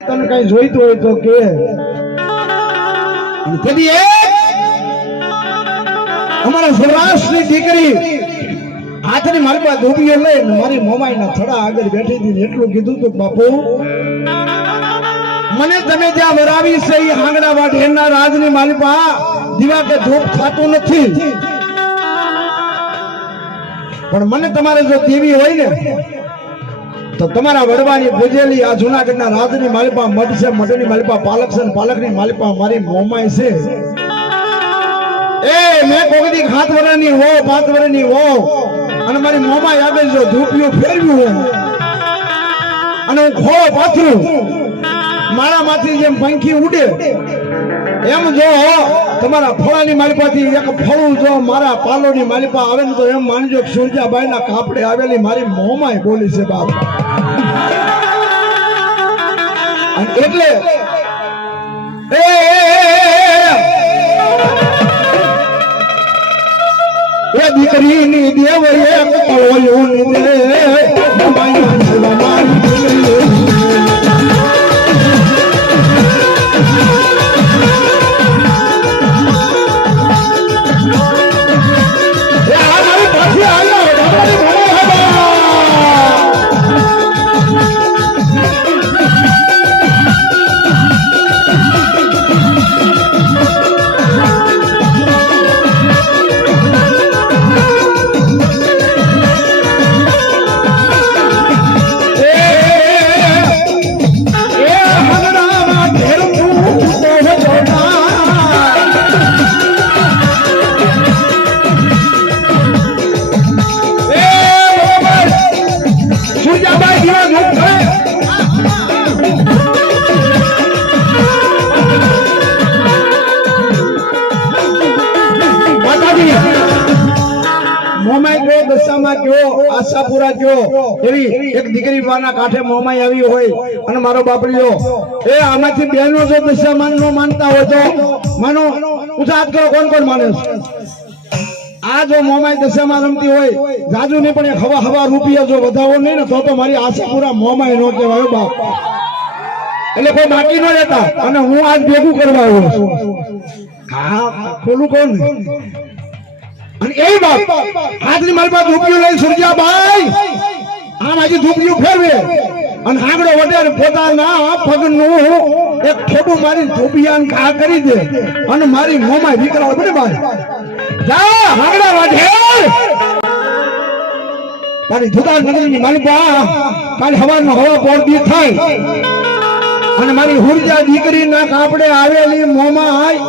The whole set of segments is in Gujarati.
તને કઈ જોઈતું હોય તો કે કદી અમારા સૌરાષ્ટ્રની દીકરી હાથની મારી પાસે ધોબીઓ લઈને મારી મોમાઈના થડા આગળ બેઠી હતી એટલું કીધું તો બાપુ મને તમે જ્યાં વરાવી છે એ આંગણા વાટ એના રાજની માલિપા દીવા કે ધૂપ થતું નથી પણ મને તમારે જો દેવી હોય ને તો તમારા વડવાની પૂજેલી આ જૂનાગઢના રાજની માલિપા મઠ છે મઠની માલિપા પાલક છે પાલકની માલિપા મારી મોમાઈ છે એ મેં કોકદી 7 વર્ષની હો 5 વર્ષની હો અને મારી મોમાઈ આગળ જો ધૂપિયું ફેરવ્યું અને હું ખોળો પાથરું મારા માંથી જેમ પંખી ઉડે એમ જો તમારા ફળાની માલિપાથી એક ફળું જો મારા પાલોની માલિપા આવે ને તો એમ માનજો સૂરજાબાઈના કાપડે આવેલી મારી મોમાઈ બોલી છે બાપ એટલે એ દીકરીની દેવ એક પળોયું ની દે મોમાઈ આશાપુરા કયો એવી એક દીકરી માના કાંઠે મોમાઈ આવી હોય અને મારો બાપડીઓ એ આમાંથી બહેનો જો દશામાન નો માનતા હોય તો માનો ઉઠાત કરો કોણ કોણ માને આ જો મોમાઈ દશામાં રમતી હોય જાજુ ને પણ હવા રૂપિયા જો વધાવો નહીં ને તો મારી આશાપુરા મોમાઈ નો કહેવાય બાપ એટલે કોઈ બાકી ન રહેતા અને હું આજ ભેગું કરવા આવ્યો છું હા ખોલું કોણ અને એ બાપ આજની મારી પાસે ધૂપિયું લઈ સૂરજાબાઈ આમ આજે ધૂપિયું ફેરવે અને આંગળો વડે પોતાના પગનું એક ઠેબું મારી ધૂપિયાન ઘા કરી દે અને મારી મોમાઈ વિકરાળ બને બાઈ જા આંગળા વાઢે તારી જુદા નગરીની મારી પા કાલ હવાનો હવા પોરદી થાય અને મારી હુરજા દીકરીના કાપડે આવેલી મોમાઈ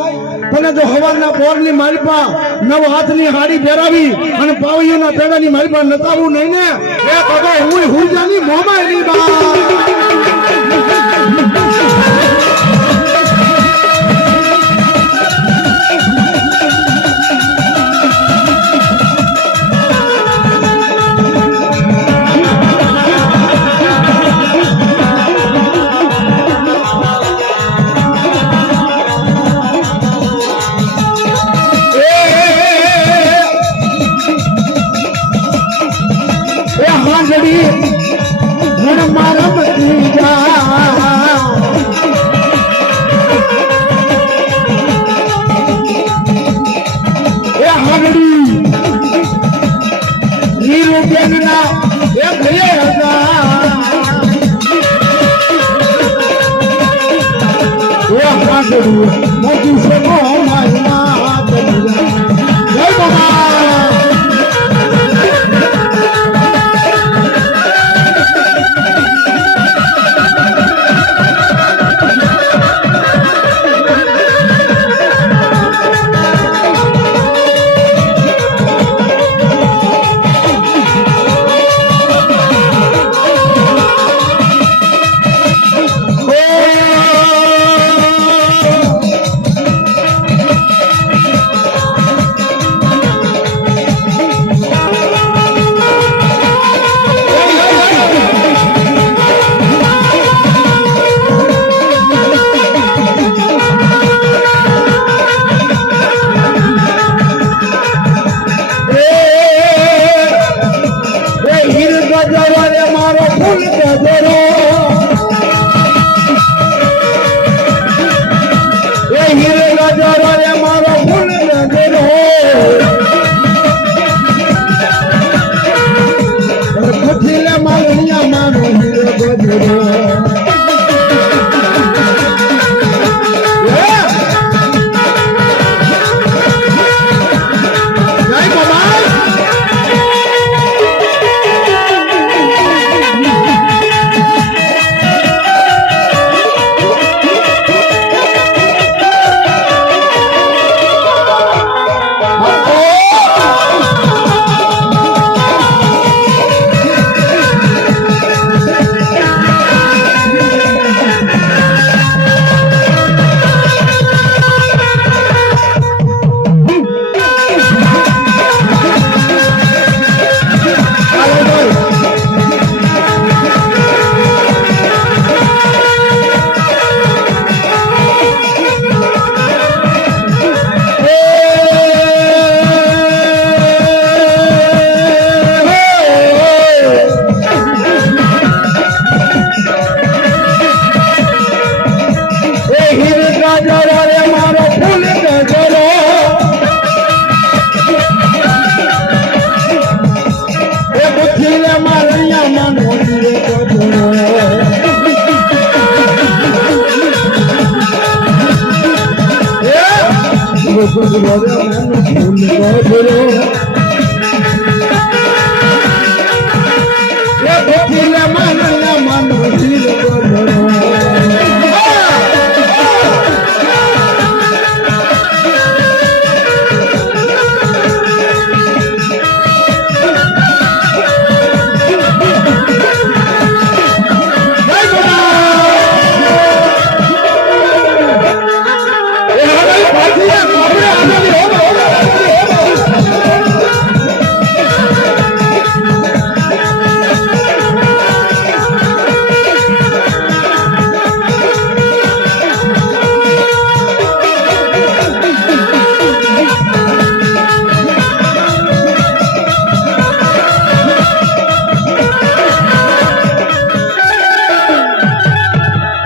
તને જો હવારના પોરની માલિપા નવ હાથની હાડી પહેરાવી અને પાવૈયોના પેડાની માલિપા નતાવું નહીં ને એ કદો હું હુરજાની મોમાઈની બા મોટી છે મોમાઈ ના જય બાબા મારો છોકરો રે મને ભૂલ ન કર્યો